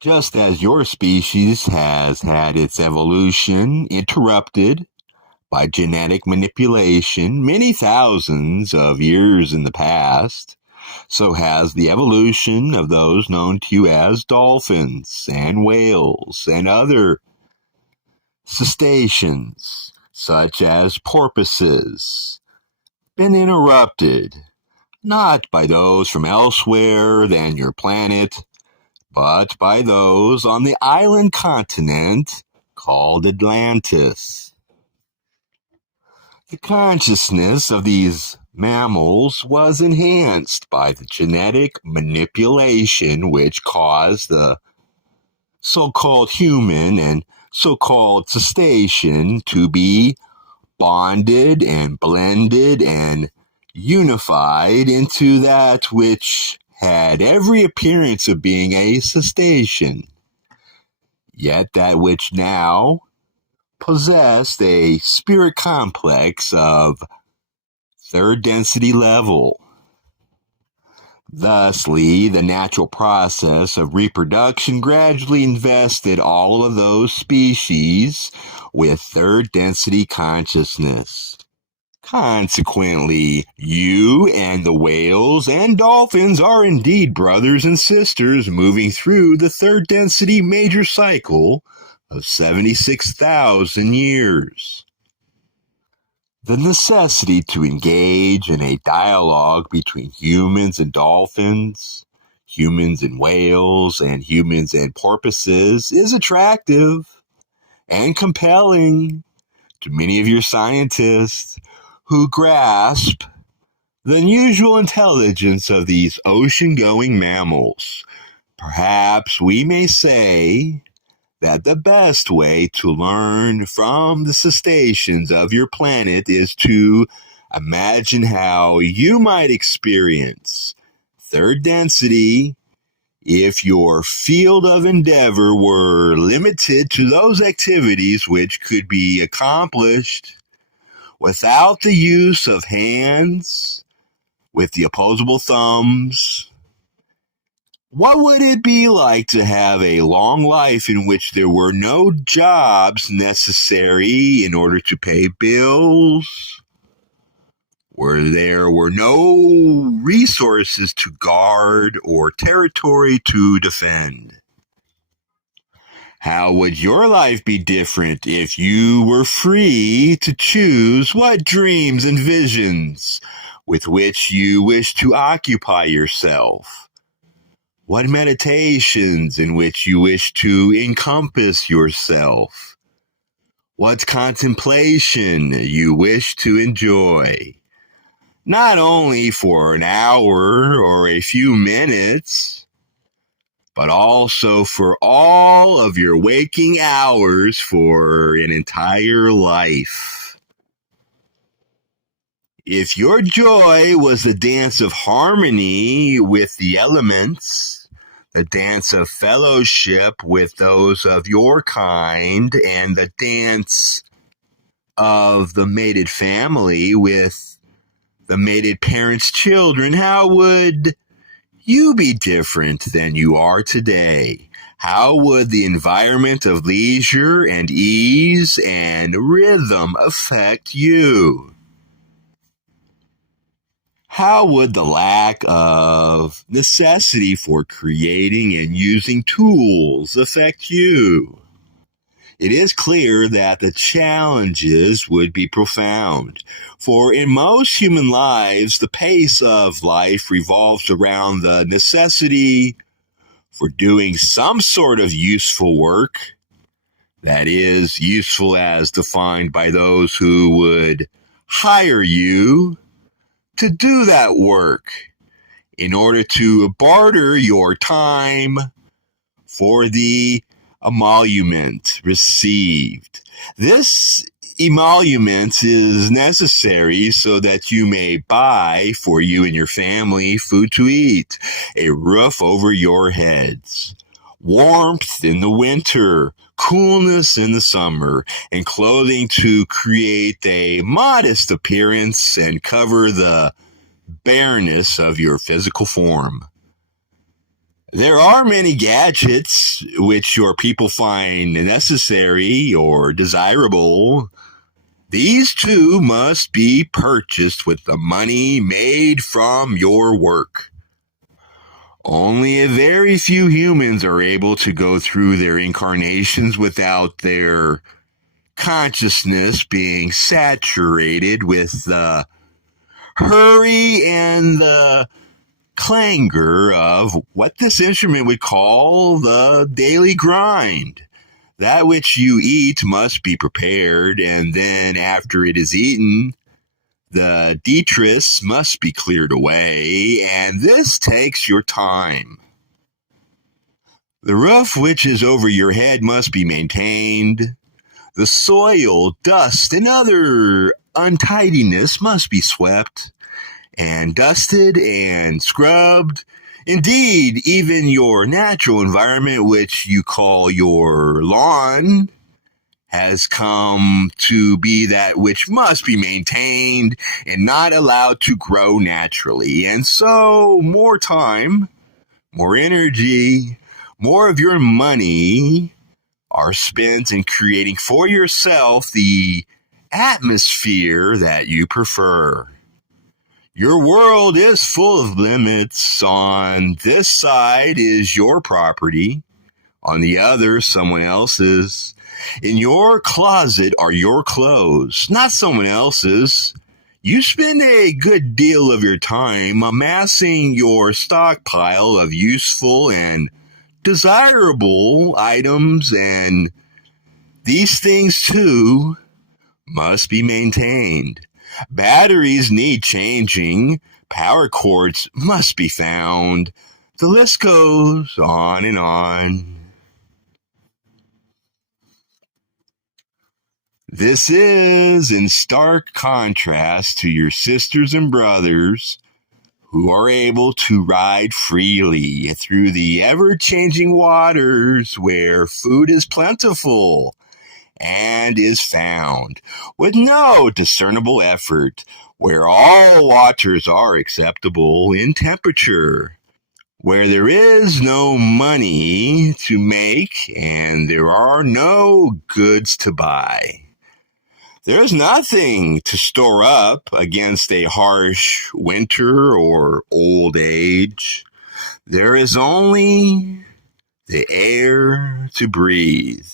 Just as your species has had its evolution interrupted by genetic manipulation many thousands of years in the past, so has the evolution of those known to you as dolphins and whales and other cetaceans, such as porpoises, been interrupted, not by those from elsewhere than your planet, but by those on the island continent called Atlantis. The consciousness of these mammals was enhanced by the genetic manipulation which caused the so-called human and so-called cetacean to be bonded and blended and unified into that which had every appearance of being a cetacean, yet that which now possessed a spirit complex of third density level. Thusly, the natural process of reproduction gradually invested all of those species with third density consciousness. Consequently, you and the whales and dolphins are indeed brothers and sisters moving through the third density major cycle of 76,000 years. The necessity to engage in a dialogue between humans and dolphins, humans and whales, and humans and porpoises is attractive and compelling to many of your scientists who grasp the unusual intelligence of these ocean-going mammals. Perhaps we may say that the best way to learn from the cetaceans of your planet is to imagine how you might experience third density if your field of endeavor were limited to those activities which could be accomplished without the use of hands with the opposable thumbs. What would it be like to have a long life in which there were no jobs necessary in order to pay bills, where there were no resources to guard or territory to defend? How would your life be different if you were free to choose what dreams and visions with which you wish to occupy yourself? What meditations in which you wish to encompass yourself? What contemplation you wish to enjoy? Not only for an hour or a few minutes, but also for all of your waking hours for an entire life. If your joy was the dance of harmony with the elements, the dance of fellowship with those of your kind, and the dance of the mated family with the mated parents' children, how would you be different than you are today? How would the environment of leisure and ease and rhythm affect you? How would the lack of necessity for creating and using tools affect you? It is clear that the challenges would be profound, for in most human lives, the pace of life revolves around the necessity for doing some sort of useful work, that is, useful as defined by those who would hire you to do that work in order to barter your time for the emolument received. This emolument is necessary so that you may buy for you and your family food to eat, a roof over your heads, warmth in the winter, coolness in the summer, and clothing to create a modest appearance and cover the bareness of your physical form. There are many gadgets which your people find necessary or desirable. These too must be purchased with the money made from your work. Only a very few humans are able to go through their incarnations without their consciousness being saturated with the hurry and the clangor of what this instrument would call the daily grind. That which you eat must be prepared, and then after it is eaten, the detritus must be cleared away, and this takes your time. The roof which is over your head must be maintained. The soil, dust, and other untidiness must be swept and dusted and scrubbed. Indeed, even your natural environment, which you call your lawn, has come to be that which must be maintained and not allowed to grow naturally. And so, more time, more energy, more of your money are spent in creating for yourself the atmosphere that you prefer. Your world is full of limits. On this side is your property, on the other, someone else's. In your closet are your clothes, not someone else's. You spend a good deal of your time amassing your stockpile of useful and desirable items, and these things too must be maintained. Batteries need changing. Power cords must be found. The list goes on and on. This is in stark contrast to your sisters and brothers who are able to ride freely through the ever-changing waters where food is plentiful and is found with no discernible effort, where all waters are acceptable in temperature, where there is no money to make and there are no goods to buy. There's nothing to store up against a harsh winter or old age. There is only the air to breathe,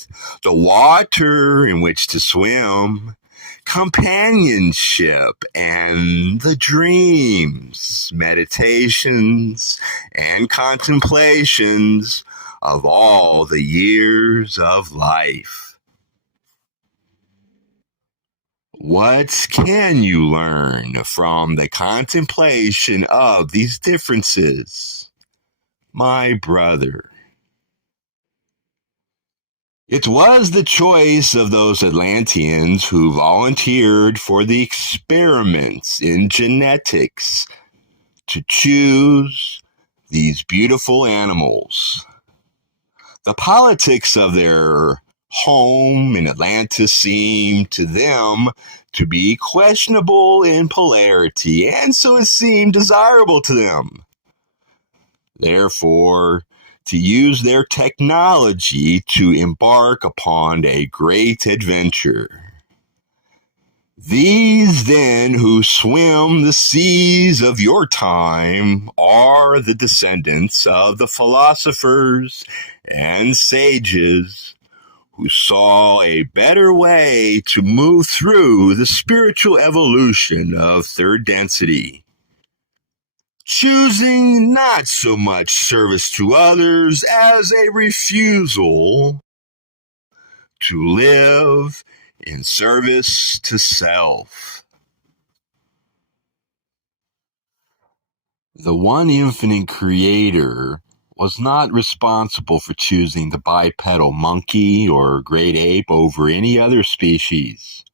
the water in which to swim, companionship, and the dreams, meditations, and contemplations of all the years of life. What can you learn from the contemplation of these differences, my brother? It was the choice of those Atlanteans who volunteered for the experiments in genetics to choose these beautiful animals. The politics of their home in Atlantis seemed to them to be questionable in polarity, and so it seemed desirable to them. Therefore, to use their technology to embark upon a great adventure. These, then, who swim the seas of your time are the descendants of the philosophers and sages who saw a better way to move through the spiritual evolution of third density, choosing not so much service to others as a refusal to live in service to self. The one infinite creator was not responsible for choosing the bipedal monkey or great ape over any other species.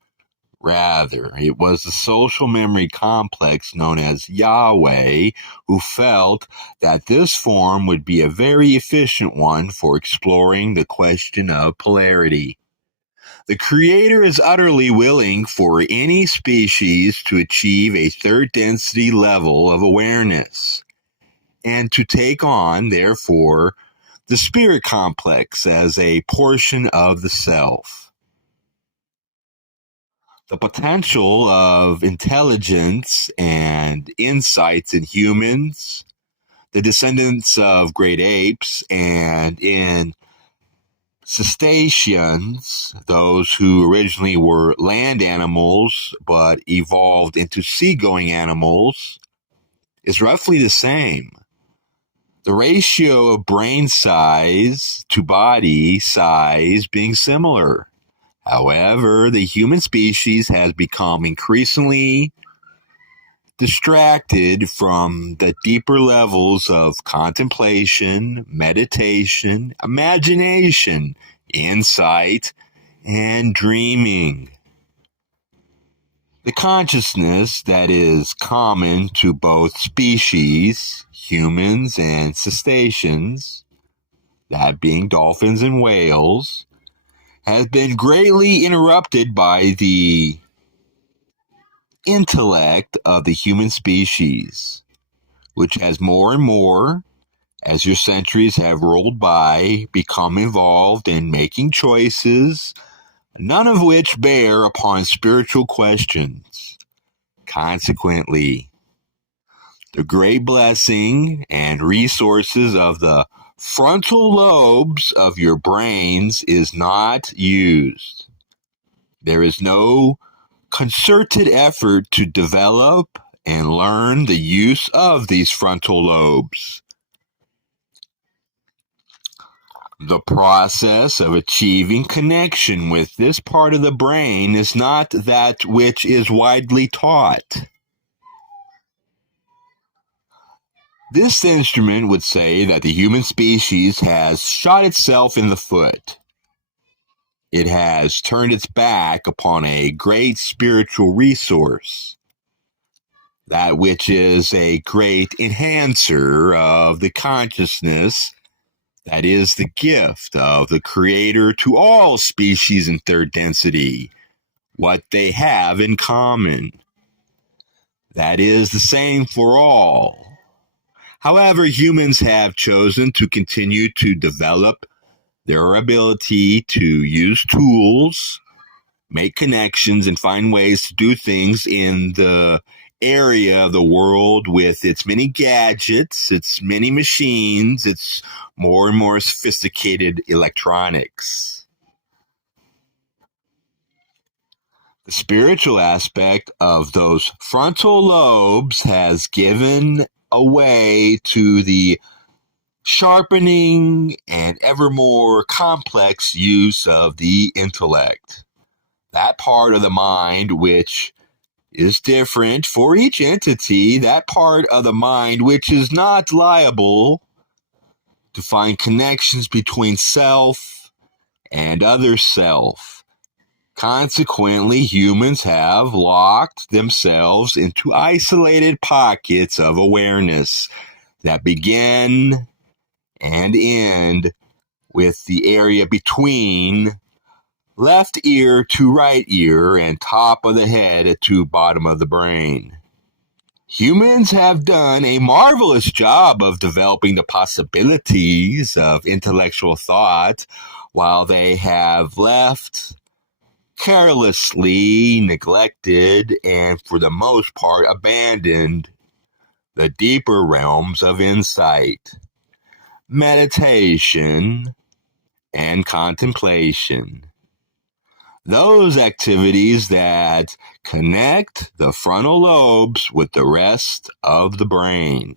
Rather, it was the social memory complex known as Yahweh who felt that this form would be a very efficient one for exploring the question of polarity. The Creator is utterly willing for any species to achieve a third density level of awareness. and to take on, therefore, the spirit complex as a portion of the self. The potential of intelligence and insights in humans, the descendants of great apes, and in cetaceans, those who originally were land animals but evolved into seagoing animals, is roughly the same. The ratio of brain size to body size being similar. However, the human species has become increasingly distracted from the deeper levels of contemplation, meditation, imagination, insight, and dreaming. The consciousness that is common to both species, humans and cetaceans, that being dolphins and whales, has been greatly interrupted by the intellect of the human species, which has more and more, as your centuries have rolled by, become involved in making choices, none of which bear upon spiritual questions. Consequently, the great blessing and resources of the frontal lobes of your brains is not used. There is no concerted effort to develop and learn the use of these frontal lobes. The process of achieving connection with this part of the brain is not that which is widely taught. This instrument would say that the human species has shot itself in the foot. It has turned its back upon a great spiritual resource, that which is a great enhancer of the consciousness that is the gift of the Creator to all species in third density, what they have in common. That is the same for all. However, humans have chosen to continue to develop their ability to use tools, make connections, and find ways to do things in the area of the world with its many gadgets, its many machines, its more and more sophisticated electronics. The spiritual aspect of those frontal lobes has given away to the sharpening and ever more complex use of the intellect. That part of the mind which is different for each entity, that part of the mind which is not liable to find connections between self and other self. Consequently, humans have locked themselves into isolated pockets of awareness that begin and end with the area between left ear to right ear and top of the head to bottom of the brain. Humans have done a marvelous job of developing the possibilities of intellectual thought, while they have left carelessly neglected and for the most part abandoned the deeper realms of insight, meditation, and contemplation. Those activities that connect the frontal lobes with the rest of the brain.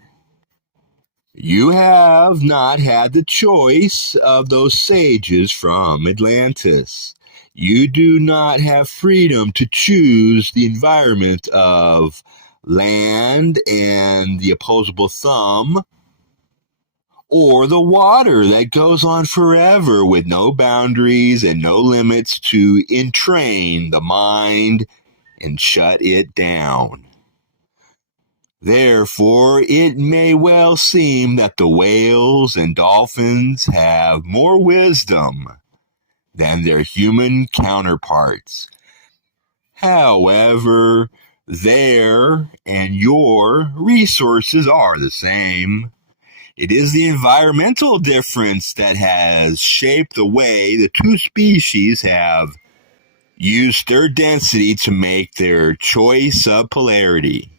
You have not had the choice of those sages from Atlantis. You do not have freedom to choose the environment of land and the opposable thumb, or the water that goes on forever with no boundaries and no limits to entrain the mind and shut it down. Therefore, it may well seem that the whales and dolphins have more wisdom than their human counterparts. However, their and your resources are the same. It is the environmental difference that has shaped the way the two species have used third density to make their choice of polarity.